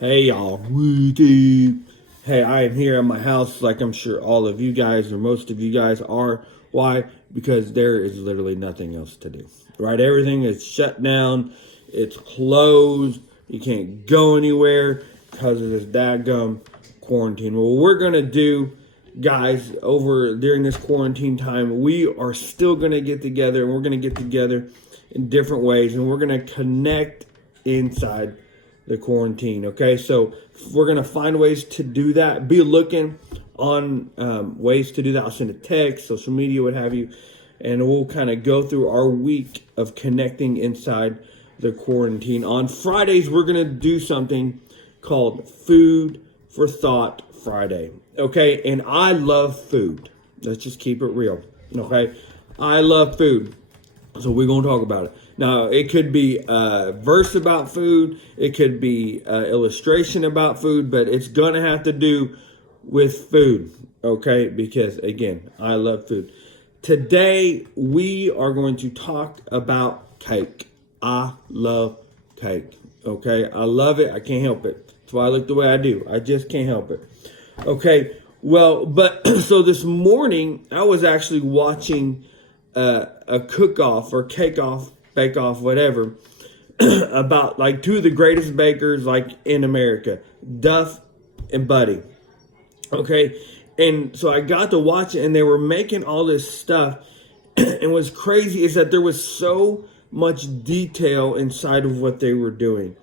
Hey y'all, hey, I am here at my house like I'm sure all of you guys or most of you guys are. Why? Because there is literally nothing else to do, right? Everything is shut down, it's closed, you can't go anywhere because of this dadgum quarantine. Well, what we're gonna do, guys, over during this quarantine time, we are still gonna get together and we're gonna get together in different ways and we're gonna connect inside the quarantine. Okay, so we're gonna find ways to do that. Be looking on ways to do that. I'll send a text, social media, what have you, and we'll kind of go through our week of connecting inside the quarantine. On Fridays, we're gonna do something called Food for Thought Friday. Okay, and I love food. Let's just keep it real. Okay, I love food. So we're going to talk about it. Now, it could be a verse about food. It could be an illustration about food, but it's going to have to do with food, okay? Because, again, I love food. Today, we are going to talk about cake. I love cake, okay? I love it. I can't help it. That's why I look the way I do. I just can't help it. Okay, well, but so this morning, I was actually watching a cook-off or cake-off, bake-off, whatever, about like two of the greatest bakers like in America, Duff and Buddy. Okay, and so I got to watch it, and they were making all this stuff, and what's crazy is that there was so much detail inside of what they were doing,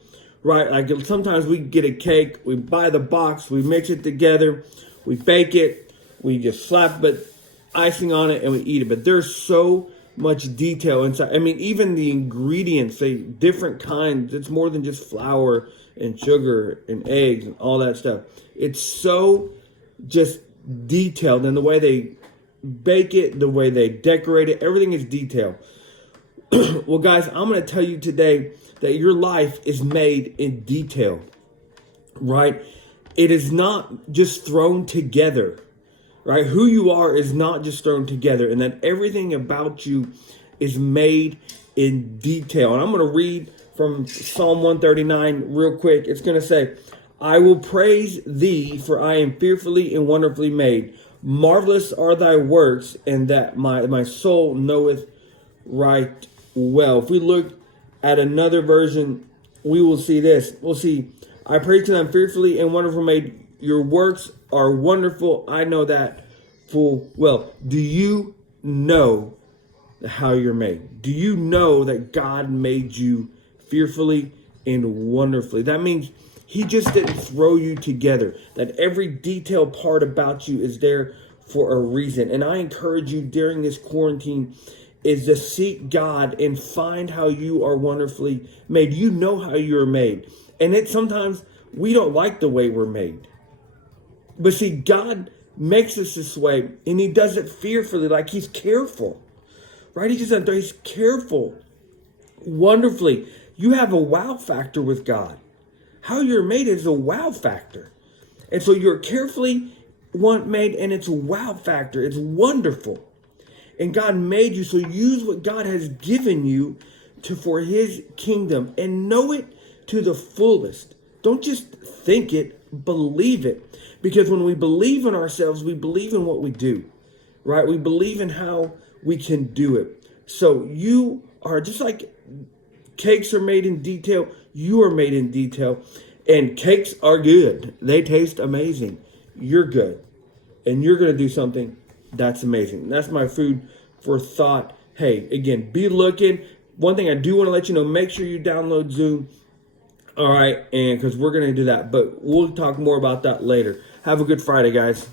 right? Like sometimes we get a cake, we buy the box, we mix it together, we bake it, we just slap icing on it and we eat it. But there's so much detail inside. I mean, even the ingredients, they different kinds. It's more than just flour and sugar and eggs and all that stuff. It's so just detailed, and the way they bake it, the way they decorate it, everything is detailed. Well, guys, I'm going to tell you today that your life is made in detail, right? It is not just thrown together, right? Who you are is not just thrown together, and that everything about you is made in detail. And I'm going to read from Psalm 139 real quick. It's going to say, I will praise thee, for I am fearfully and wonderfully made. Marvelous are thy works, and that my soul knoweth right well. If we look at another version, we will see this. We'll see, I praise thee, I'm fearfully and wonderfully made. Your works are wonderful. I know that full well. Do you know how you're made? Do you know that God made you fearfully and wonderfully? That means he just didn't throw you together. That every detailed part about you is there for a reason. And I encourage you during this quarantine is to seek God and find how you are wonderfully made. You know how you're made. And sometimes we don't like the way we're made. But see, God makes us this way, and he does it fearfully, like he's careful, right? He's careful, wonderfully. You have a wow factor with God. How you're made is a wow factor. And so you're carefully made, and it's a wow factor. It's wonderful. And God made you, so use what God has given you for his kingdom and know it to the fullest. Don't just think it, believe it. Because when we believe in ourselves, we believe in what we do, right? We believe in how we can do it. So you are just like cakes are made in detail. You are made in detail, and cakes are good. They taste amazing. You're good, and you're going to do something that's amazing. That's my food for thought. Hey, again, be looking. One thing I do want to let you know, make sure you download Zoom. All right, and because we're going to do that, but we'll talk more about that later. Have a good Friday, guys.